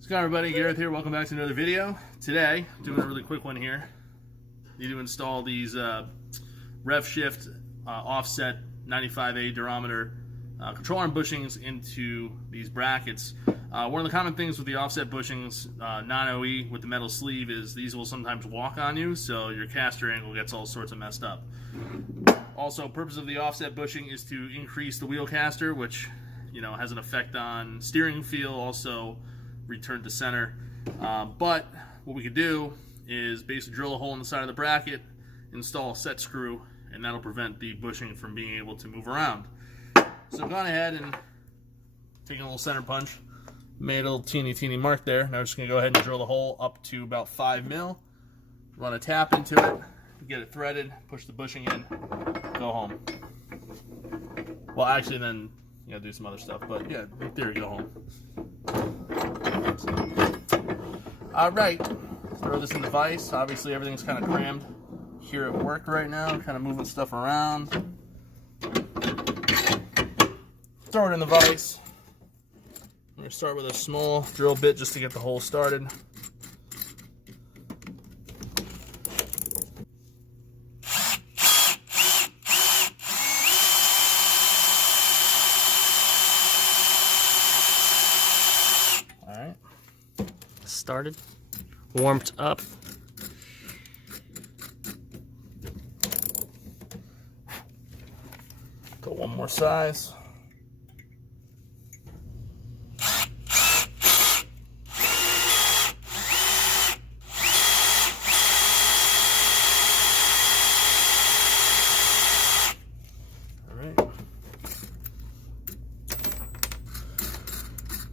What's going on, everybody? Gareth here. Welcome back to another video. Today, doing a really quick one here. Need to install these Revshift offset 95A durometer control arm bushings into these brackets. One of the common things with the offset bushings, non-OE with the metal sleeve, is these will sometimes walk on you, so your caster angle gets all sorts of messed up. Also, purpose of the offset bushing is to increase the wheel caster, which has an effect on steering feel, also return to center. But what we could do is basically drill a hole in the side of the bracket, install a set screw, and that'll prevent the bushing from being able to move around. So I've gone ahead and taken a little center punch, made a little teeny mark there. Now I'm just going to go ahead and drill the hole up to about 5 mil, run a tap into it, get it threaded, push the bushing in, go home. Well, actually then do some other stuff, but yeah, in theory, go home. Alright, throw this in the vise. Obviously everything's kind of crammed here at work right now, kind of moving stuff around. Throw it in the vise. I'm going to start with a small drill bit just to get the hole started. Alright. Started, warmed up. Go one more size.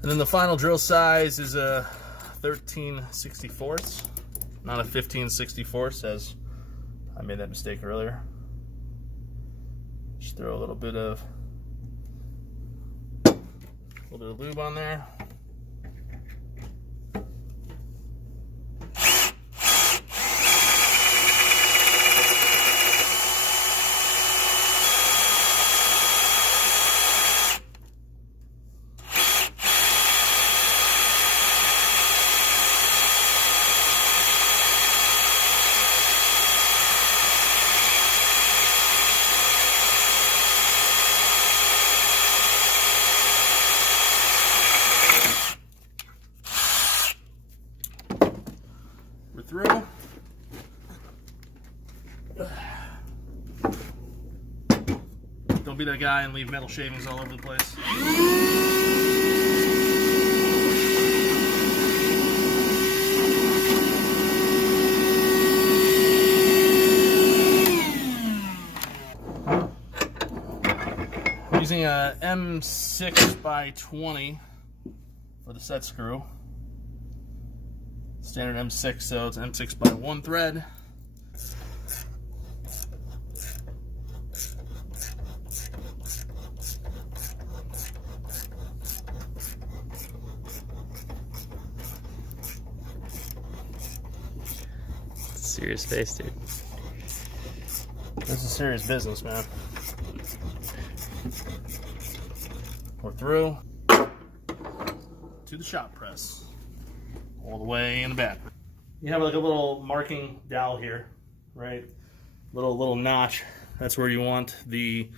And then the final drill size is a 13/64, not a 15/64, as I made that mistake earlier. Just throw a little bit of lube on there. We're through. Don't be that guy and leave metal shavings all over the place. I'm using a M6x20 for the set screw. Standard M6, so it's M6x1 thread. Serious face, dude. This is serious business, man. We're through to the shop press. All the way in the back. You have like a little marking dowel here, right? Little notch. That's where you want the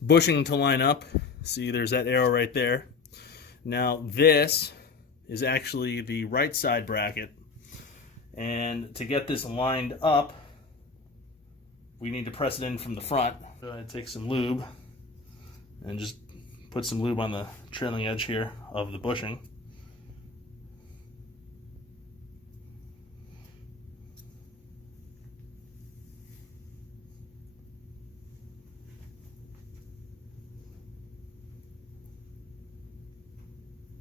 bushing to line up. See, there's that arrow right there. Now this is actually the right side bracket, and to get this lined up, we need to press it in from the front. Go ahead and take some lube and just put some lube on the trailing edge here of the bushing.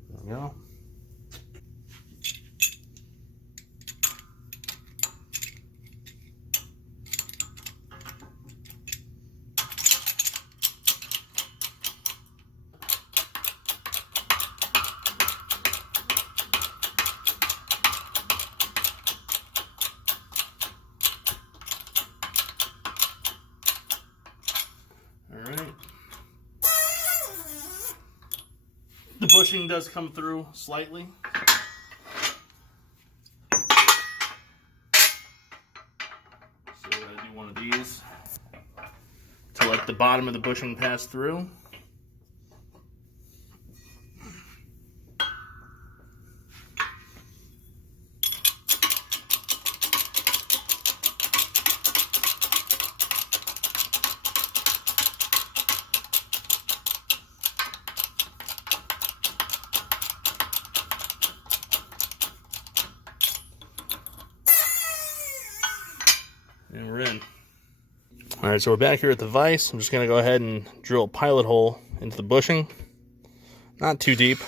There we go. The bushing does come through slightly. let the bottom of the bushing pass through. And we're in. All right, so we're back here at the vise. I'm just gonna go ahead and drill a pilot hole into the bushing. Not too deep.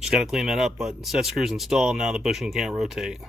Just got to clean that up, but set screws installed, now the bushing can't rotate.